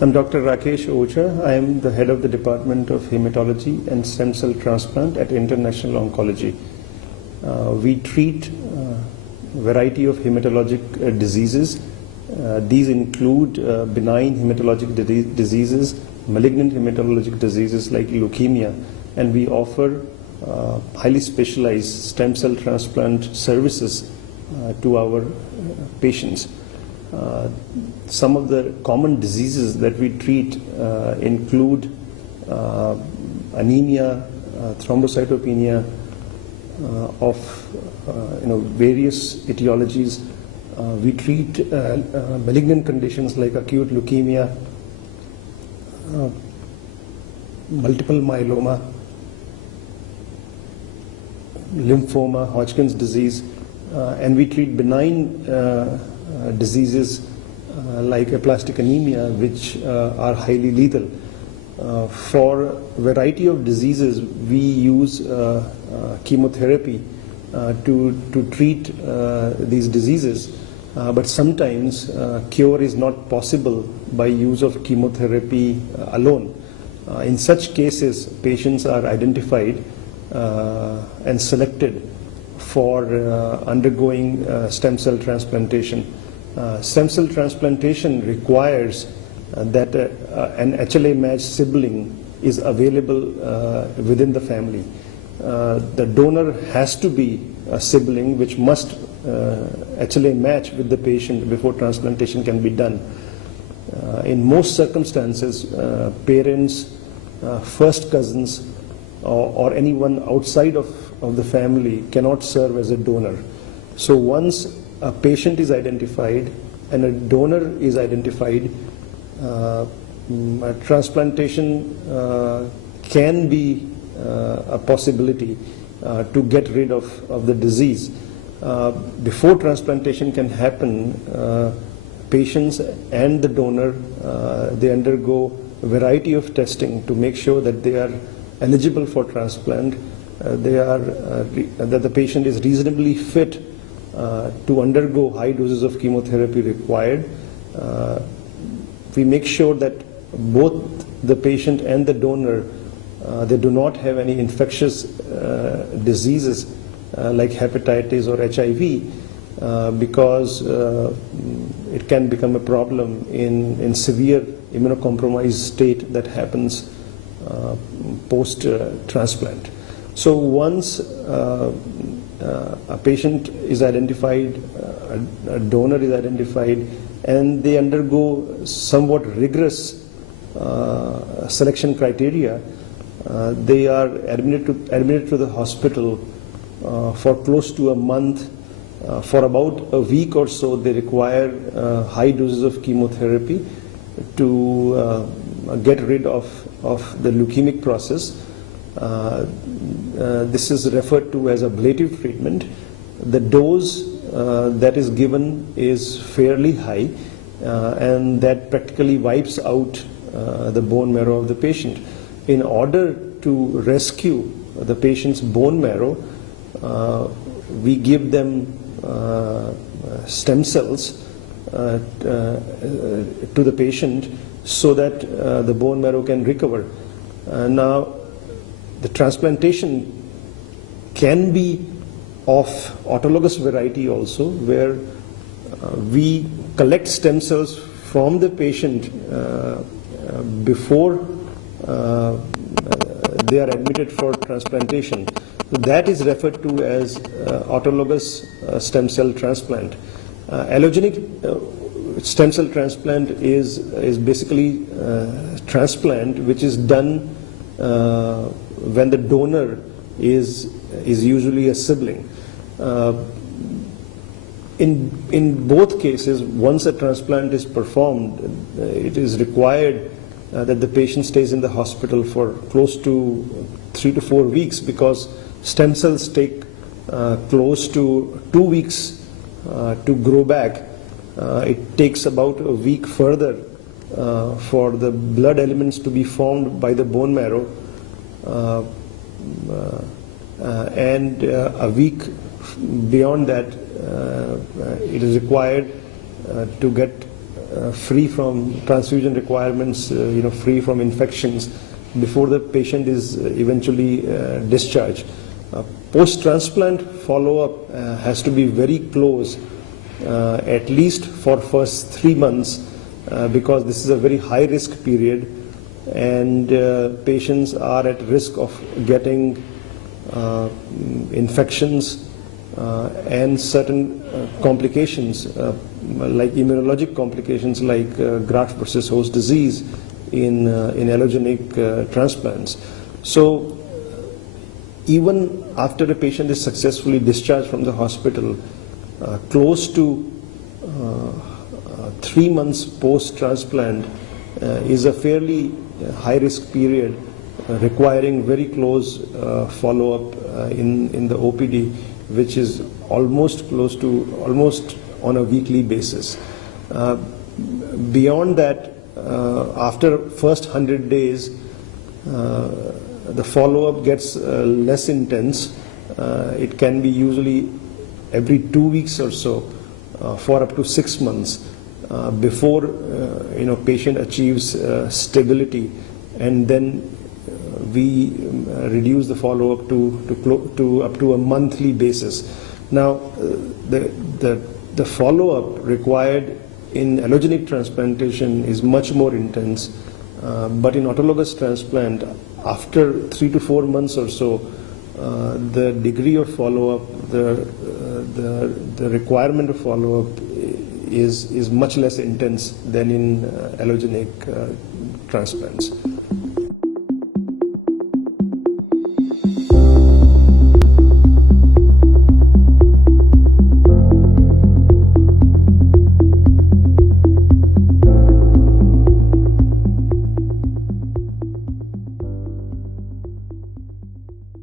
I'm Dr. Rakesh Ojha. I am the head of the Department of Hematology and Stem Cell Transplant at International Oncology. We treat a variety of hematologic diseases. These include benign hematologic diseases, malignant hematologic diseases like leukemia, and we offer highly specialized stem cell transplant services to our patients. Some of the common diseases that we treat include anemia, thrombocytopenia of various etiologies. We treat malignant conditions like acute leukemia, multiple myeloma, lymphoma, Hodgkin's disease, and we treat benign diseases like aplastic anemia, which are highly lethal. For a variety of diseases, we use chemotherapy to treat these diseases, but sometimes cure is not possible by use of chemotherapy alone. In such cases, patients are identified and selected for undergoing stem cell transplantation. Stem cell transplantation requires that an HLA matched sibling is available within the family. The donor has to be a sibling which must HLA match with the patient before transplantation can be done. In most circumstances, parents, first cousins, or anyone outside of the family cannot serve as a donor. So once a patient is identified and a donor is identified, transplantation can be a possibility to get rid of the disease. Before transplantation can happen, patients and the donor, they undergo a variety of testing to make sure that they are eligible for transplant, that the patient is reasonably fit to undergo high doses of chemotherapy required. We make sure that both the patient and the donor, they do not have any infectious diseases like hepatitis or HIV, because it can become a problem in severe immunocompromised state that happens post-transplant. So once a patient is identified, a donor is identified, and they undergo somewhat rigorous selection criteria, they are admitted to the hospital for close to a month. For about a week or so, they require high doses of chemotherapy to get rid of the leukemic process. This is referred to as ablative treatment. The dose that is given is fairly high, and that practically wipes out the bone marrow of the patient. In order to rescue the patient's bone marrow, we give them stem cells to the patient so that the bone marrow can recover. Now, the transplantation can be of autologous variety also, where we collect stem cells from the patient before they are admitted for transplantation. So that is referred to as autologous stem cell transplant. Allogenic stem cell transplant is basically transplant which is done when the donor is usually a sibling. In both cases, once a transplant is performed, it is required that the patient stays in the hospital for close to 3 to 4 weeks, because stem cells take close to 2 weeks to grow back. It takes about a week further for the blood elements to be formed by the bone marrow, and a week beyond that it is required to get free from transfusion requirements, free from infections before the patient is eventually discharged. Post-transplant follow-up has to be very close, at least for first 3 months, because this is a very high-risk period, and patients are at risk of getting infections and certain complications, like immunologic complications like graft versus host disease in allogenic transplants. So even after a patient is successfully discharged from the hospital, close to 3 months post-transplant is a fairly high-risk period, requiring very close follow-up in the OPD, which is almost on a weekly basis. Beyond that, after first 100 days, the follow-up gets less intense. It can be usually every 2 weeks or so for up to 6 months before patient achieves stability, and then we reduce the follow-up to up to a monthly basis. Now, the follow-up required in allogenic transplantation is much more intense, but in autologous transplant, after 3 to 4 months or so, the degree of follow-up, the requirement of follow-up is much less intense than in allogenic transplants.